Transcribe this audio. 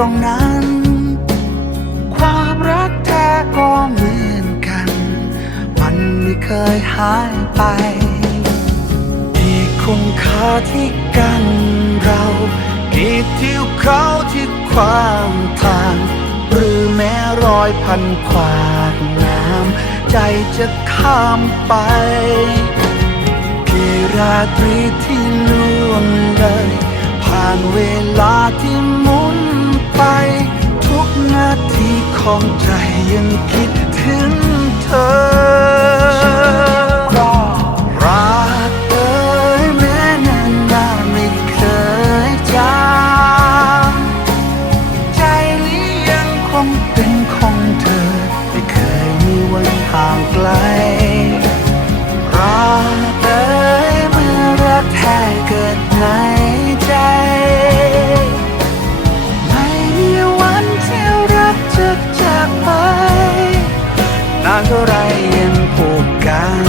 รงนั้น ความรักแท้ก็เหมือนกัน มันไม่เคยหายไปที่คุณค่าที่กันเรากี่ทิวเขาที่ขวางทาง หรือแม้รอยพันขวากน้ำใจจะข้ามไปกี่ราตรีที่ล่วงเลยผ่านเวลาที่หมุน ของใจยังคิดถึงเธอ ไรยังผูกกัน